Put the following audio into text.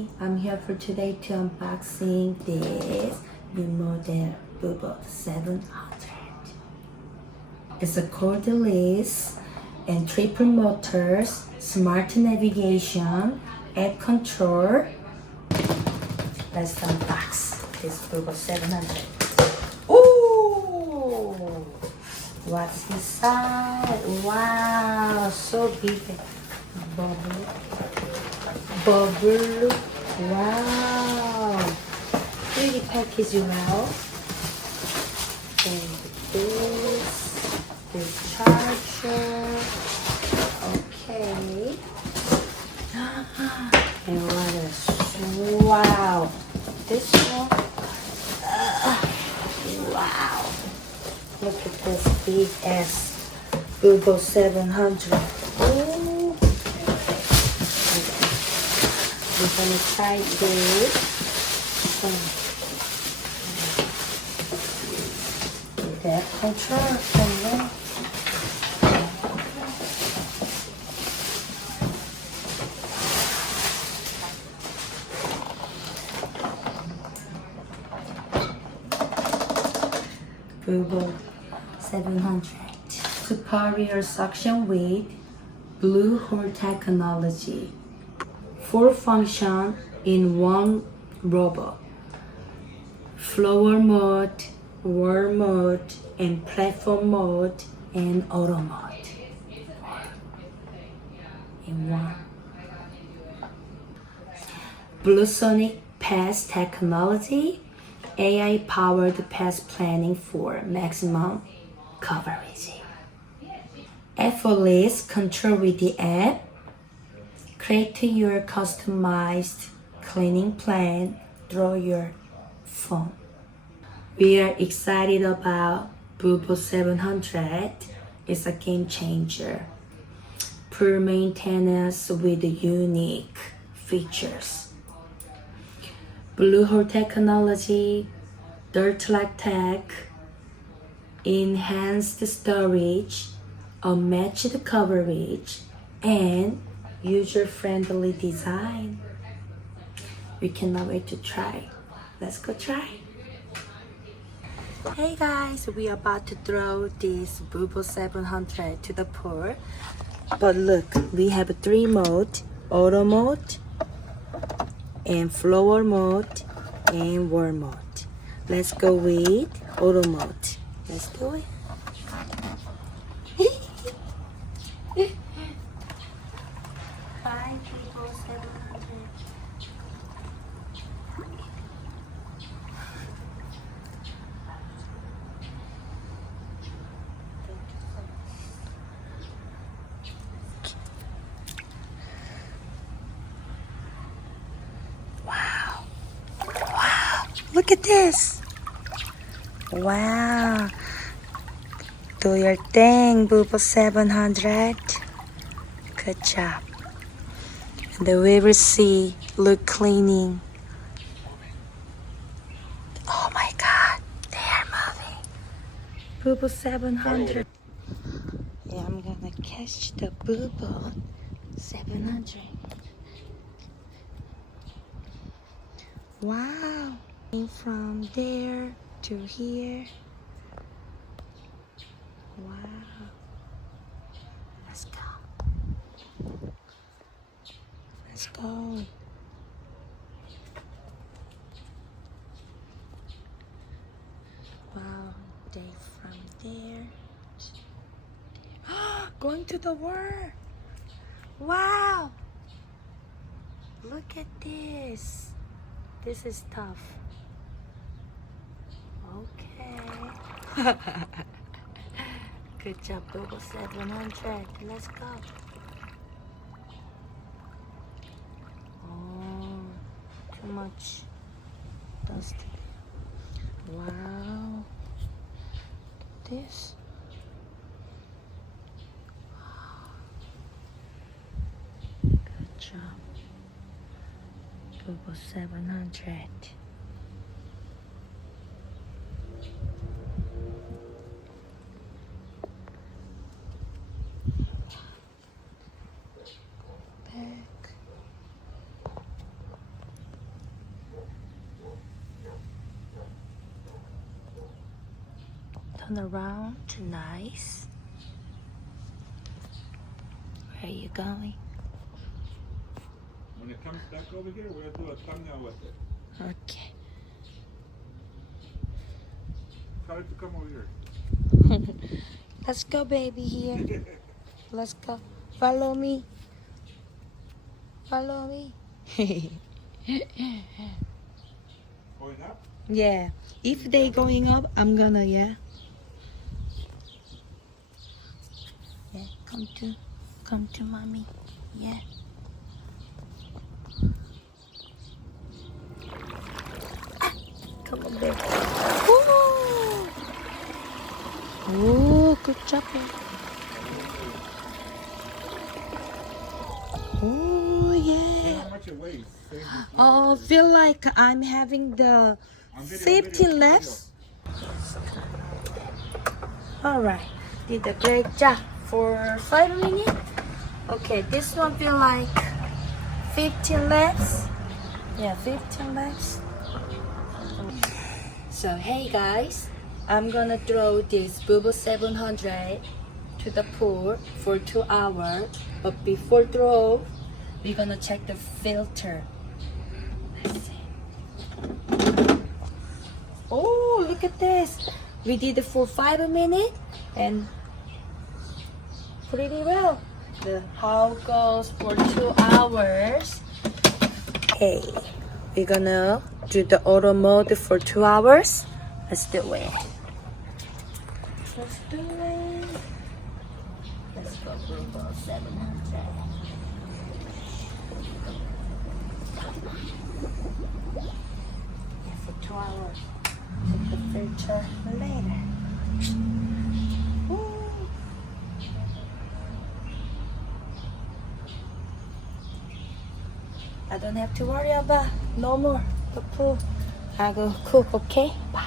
everybody, I'm here for today to unboxing this new model Bubot 700. It's a cordless and triple motors, smart navigation, air control. Let's unbox this Bubot 700. Ooh! What's inside? Wow, so big. Bubble. Wow. Pretty package well. And this charger. Okay. And what else? Wow. This one. Wow. Look at this big ass Bubo 700. Ooh. We're gonna try this. That control from there. Bubo 700. Superior suction with Bluehole technology. 4 functions in one robot. Floor mode, wall mode, and platform mode, and auto mode. In one. Bluesonic Path Technology, AI-powered path planning for maximum coverage. Effortless control with the app. Create your customized cleaning plan through your phone. We are excited about Bubo 700. It's a game changer. Poor maintenance with unique features. Bluehole technology, dirt-like tech, enhanced storage, unmatched coverage, and user-friendly design. We cannot wait to try. Let's go try. Hey guys, we are about to throw this Bubo 700 to the pool. But look, we have 3 modes: auto mode, and floor mode, and wall mode. Let's go with auto mode. Let's do it. Look at this. Wow. Do your thing, Bubo 700. Good job. And the we will see, look cleaning. Oh my God, they are moving. Bubo 700. Yeah, I'm gonna catch the Bubo 700. Wow. From there to here. Wow. Let's go. Let's go. Wow. They from there. Going to the world. Wow. Look at this. This is tough. Okay. Good job, Bubo 700. Let's go. Oh, too much dust. Wow. This. Good job, Bubo 700. turn around. Nice. Where are you going? When it comes back over here, we'll do a thumbnail with it. Okay. Tell it to come over here. Let's go, baby, here. Let's go. Follow me. Follow me. Going up? Yeah. If they going up, I'm gonna, yeah. Yeah, come to mommy. Yeah. Come on, baby. Woo! Oh, good job, baby. Oh, yeah. How much it weighs? Oh, feel like I'm having the 15 laps. Alright, did a great job for 5 minutes. Okay, this one feel like 15 laps. Yeah, 15 laps. So hey guys, I'm gonna throw this Bubo 700 to the pool for 2 hours. But before throw, we're gonna check the filter. Let's see. Oh, look at this. We did it for 5 minutes and pretty well. The how goes for 2 hours. Okay, we're gonna do the auto mode for 2 hours. Let's do it. Let's do it. Let's go Bubo 700. Yeah, for 2 hours. Check the filter later. Woo. I don't have to worry about no more the pool. I go cook, okay? Bye.